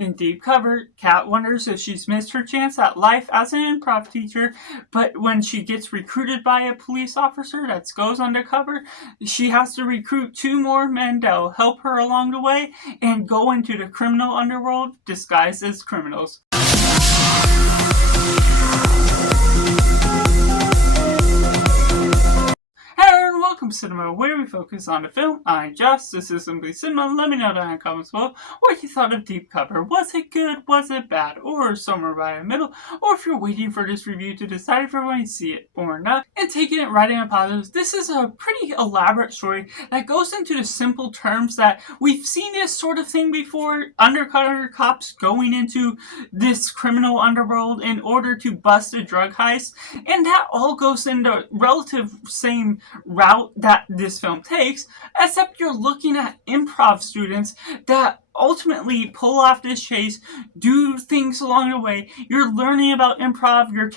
In Deep Cover, Kat wonders if she's missed her chance at life as an improv teacher, but when she gets recruited by a police officer that goes undercover, she has to recruit 2 more men that'll help her along the way and go into the criminal underworld disguised as criminals. Welcome to Cinema, where we focus on the film. I'm Josh, this is Simply Cinema. Let me know down in the comments below what you thought of Deep Cover. Was it good? Was it bad? Or somewhere right in the middle? Or if you're waiting for this review to decide if you're going to see it or not. And taking it right in positives, this is a pretty elaborate story that goes into the simple terms that we've seen this sort of thing before. Undercover cops going into this criminal underworld in order to bust a drug heist. And that all goes in the relative same route that this film takes, except you're looking at improv students that ultimately pull off this chase, do things along the way. You're learning about improv, you're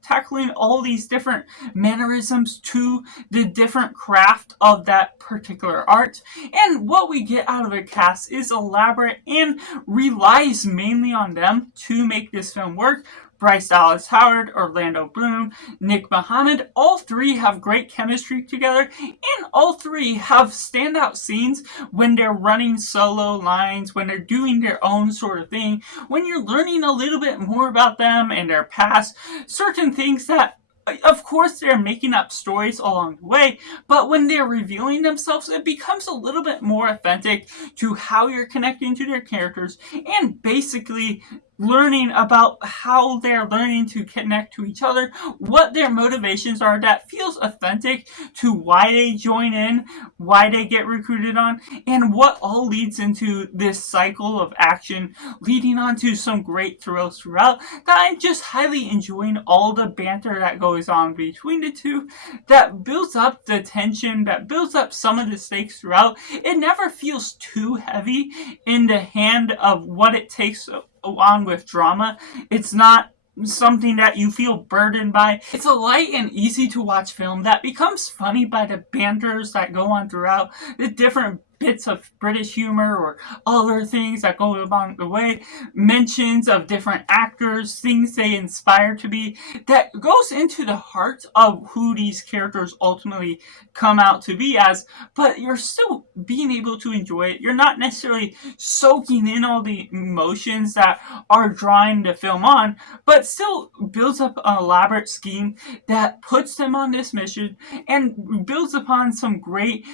tackling all these different mannerisms to the different craft of that particular art. And what we get out of a cast is elaborate and relies mainly on them to make this film work. Bryce Dallas Howard, Orlando Bloom, Nick Mohammed, all three have great chemistry together, and all three have standout scenes when they're running solo lines, when they're doing their own sort of thing, when you're learning a little bit more about them and their past, certain things that of course, they're making up stories along the way, but when they're revealing themselves, it becomes a little bit more authentic to how you're connecting to their characters and basically learning about how they're learning to connect to each other, what their motivations are. That feels authentic to why they join in, why they get recruited on, and what all leads into this cycle of action, leading on to some great thrills throughout. That I'm just highly enjoying all the banter that goes on between the two, that builds up the tension, that builds up some of the stakes throughout. It never feels too heavy in the hand of what it takes on with drama. It's not something that you feel burdened by. It's a light and easy to watch film that becomes funny by the banters that go on throughout, the different bits of British humor or other things that go along the way, mentions of different actors, things they inspire to be, that goes into the heart of who these characters ultimately come out to be as, but you're still being able to enjoy it. You're not necessarily soaking in all the emotions that are drawing the film on, but still builds up an elaborate scheme that puts them on this mission and builds upon some great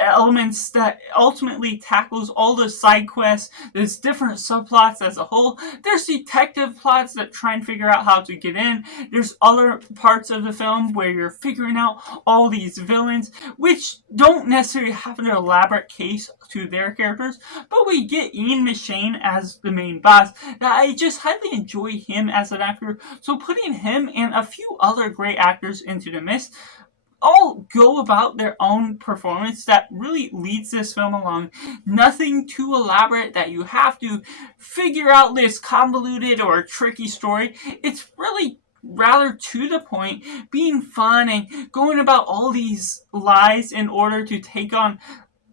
elements that ultimately tackles all the side quests. There's different subplots as a whole. There's detective plots that try and figure out how to get in. There's other parts of the film where you're figuring out all these villains, which don't necessarily have an elaborate case to their characters, but we get Ian McShane as the main boss. That I just highly enjoy him as an actor, so putting him and a few other great actors into the mix all go about their own performance that really leads this film along. Nothing too elaborate that you have to figure out this convoluted or tricky story. It's really rather to the point, being fun and going about all these lies in order to take on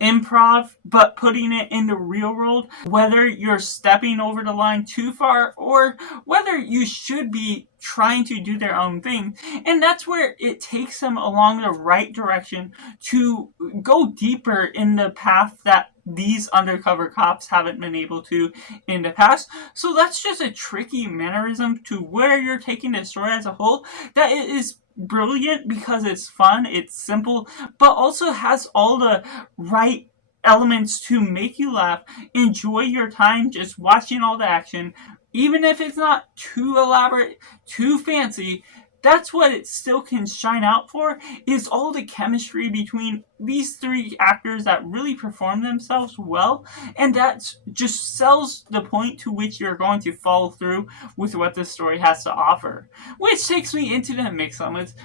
improv, but putting it in the real world, whether you're stepping over the line too far or whether you should be trying to do their own thing. And that's where it takes them along the right direction to go deeper in the path that these undercover cops haven't been able to in the past. So that's just a tricky mannerism to where you're taking the story as a whole that it is brilliant because it's fun, it's simple, but also has all the right elements to make you laugh, enjoy your time just watching all the action, even if it's not too elaborate, too fancy. That's what it still can shine out for, is all the chemistry between these three actors that really perform themselves well, and that just sells the point to which you're going to follow through with what this story has to offer. Which takes me into the mix elements.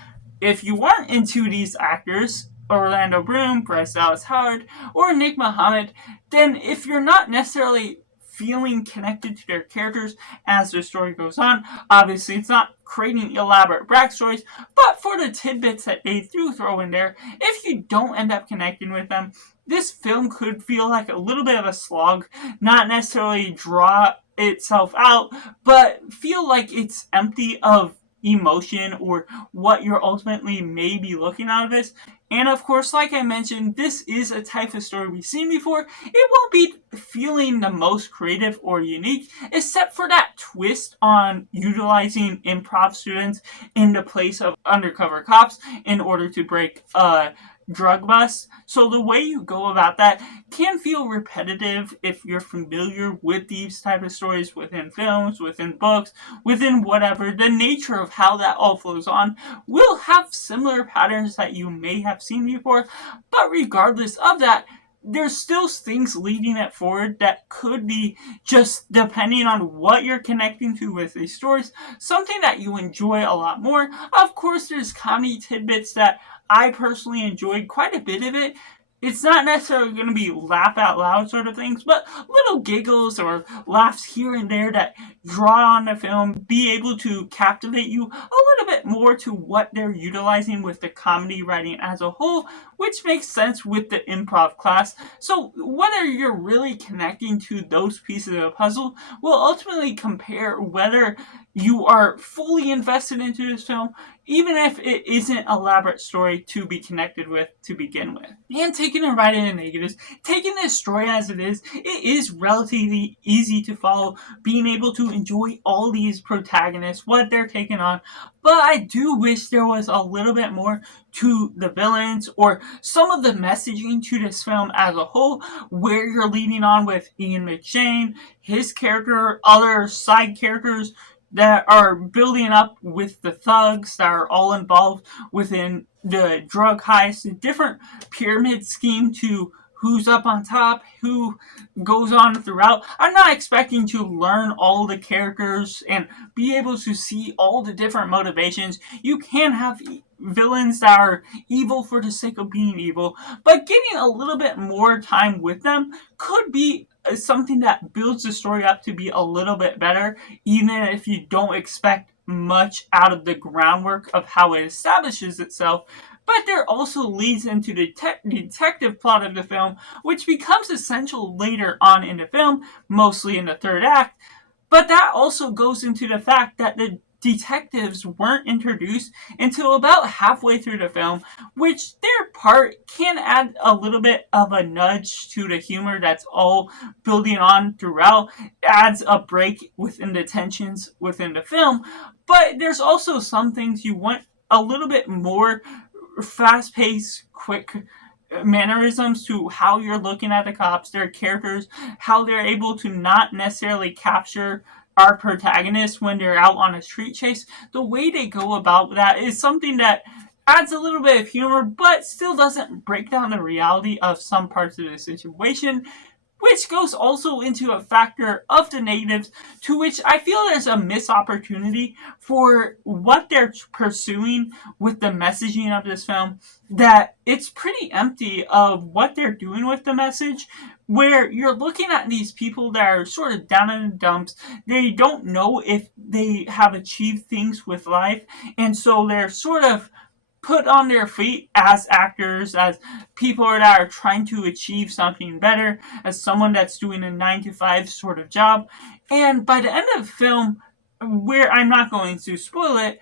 If you weren't into these actors, Orlando Bloom, Bryce Dallas Howard, or Nick Mohammed, then if you're not necessarily feeling connected to their characters as their story goes on, obviously it's not creating elaborate backstories, but for the tidbits that they do throw in there, if you don't end up connecting with them, this film could feel like a little bit of a slog, not necessarily draw itself out, but feel like it's empty of emotion or what you're ultimately maybe looking out of this. And of course, like I mentioned, this is a type of story we've seen before. It won't be feeling the most creative or unique, except for that twist on utilizing improv students in the place of undercover cops in order to break a drug bust. So the way you go about that can feel repetitive if you're familiar with these type of stories within films, within books, within whatever. The nature of how that all flows on will have similar patterns that you may have seen before, but regardless of that, there's still things leading it forward that could be, just depending on what you're connecting to with these stories, something that you enjoy a lot more. Of course, there's comedy tidbits that I personally enjoyed quite a bit of it. It's not necessarily going to be laugh out loud sort of things, but little giggles or laughs here and there that draw on the film, be able to captivate you a little bit more to what they're utilizing with the comedy writing as a whole, which makes sense with the improv class. So whether you're really connecting to those pieces of the puzzle will ultimately compare whether you are fully invested into this film, even if it isn't an elaborate story to be connected with to begin with. And taking it right in the negatives, taking this story as it is relatively easy to follow, being able to enjoy all these protagonists, what they're taking on. But I do wish there was a little bit more to the villains or some of the messaging to this film as a whole, where you're leading on with Ian McShane, his character, other side characters that are building up with the thugs that are all involved within the drug heist, a different pyramid scheme to who's up on top, who goes on throughout. I'm not expecting to learn all the characters and be able to see all the different motivations. You can have villains that are evil for the sake of being evil, but getting a little bit more time with them could be something that builds the story up to be a little bit better, even if you don't expect much out of the groundwork of how it establishes itself. But there also leads into the detective plot of the film, which becomes essential later on in the film, mostly in the third act. But that also goes into the fact that the detectives weren't introduced until about halfway through the film, which their part can add a little bit of a nudge to the humor that's all building on throughout, adds a break within the tensions within the film. But there's also some things you want a little bit more fast-paced, quick mannerisms to how you're looking at the cops, their characters, how they're able to not necessarily capture our protagonists when they're out on a street chase. The way they go about that is something that adds a little bit of humor, but still doesn't break down the reality of some parts of the situation, which goes also into a factor of the negatives, to which I feel there's a missed opportunity for what they're pursuing with the messaging of this film, that it's pretty empty of what they're doing with the message, where you're looking at these people that are sort of down in the dumps. They don't know if they have achieved things with life, and so they're sort of put on their feet as actors, as people that are trying to achieve something better, as someone that's doing a 9-to-5 sort of job. And by the end of the film, where I'm not going to spoil it,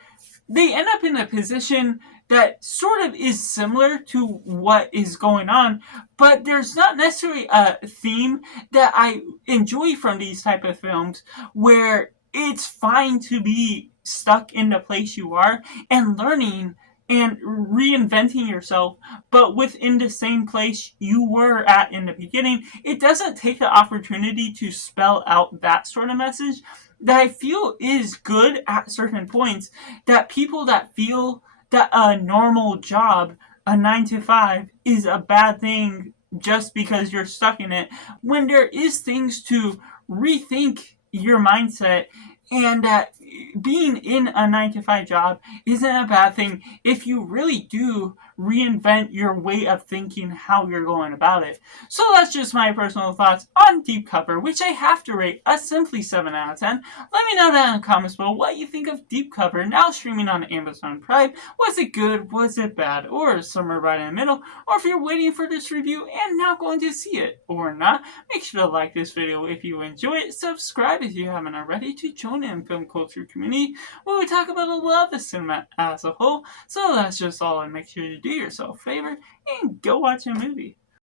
they end up in a position that sort of is similar to what is going on, but there's not necessarily a theme that I enjoy from these type of films, where it's fine to be stuck in the place you are and learning and reinventing yourself, but within the same place you were at in the beginning. It doesn't take the opportunity to spell out that sort of message that I feel is good at certain points, that people that feel that a normal job, a 9-to-5, is a bad thing just because you're stuck in it, when there is things to rethink your mindset, and that being in a 9-to-5 job isn't a bad thing if you really do reinvent your way of thinking how you're going about it. So that's just my personal thoughts on Deep Cover, which I have to rate a simply 7 out of 10. Let me know down in the comments below what you think of Deep Cover, now streaming on Amazon Prime. Was it good? Was it bad? Or somewhere right in the middle? Or if you're waiting for this review and now going to see it or not, make sure to like this video if you enjoy it, subscribe if you haven't already to join in film culture community where we talk about the love of cinema as a whole. So that's just all, and make sure to do yourself a favor and go watch a movie.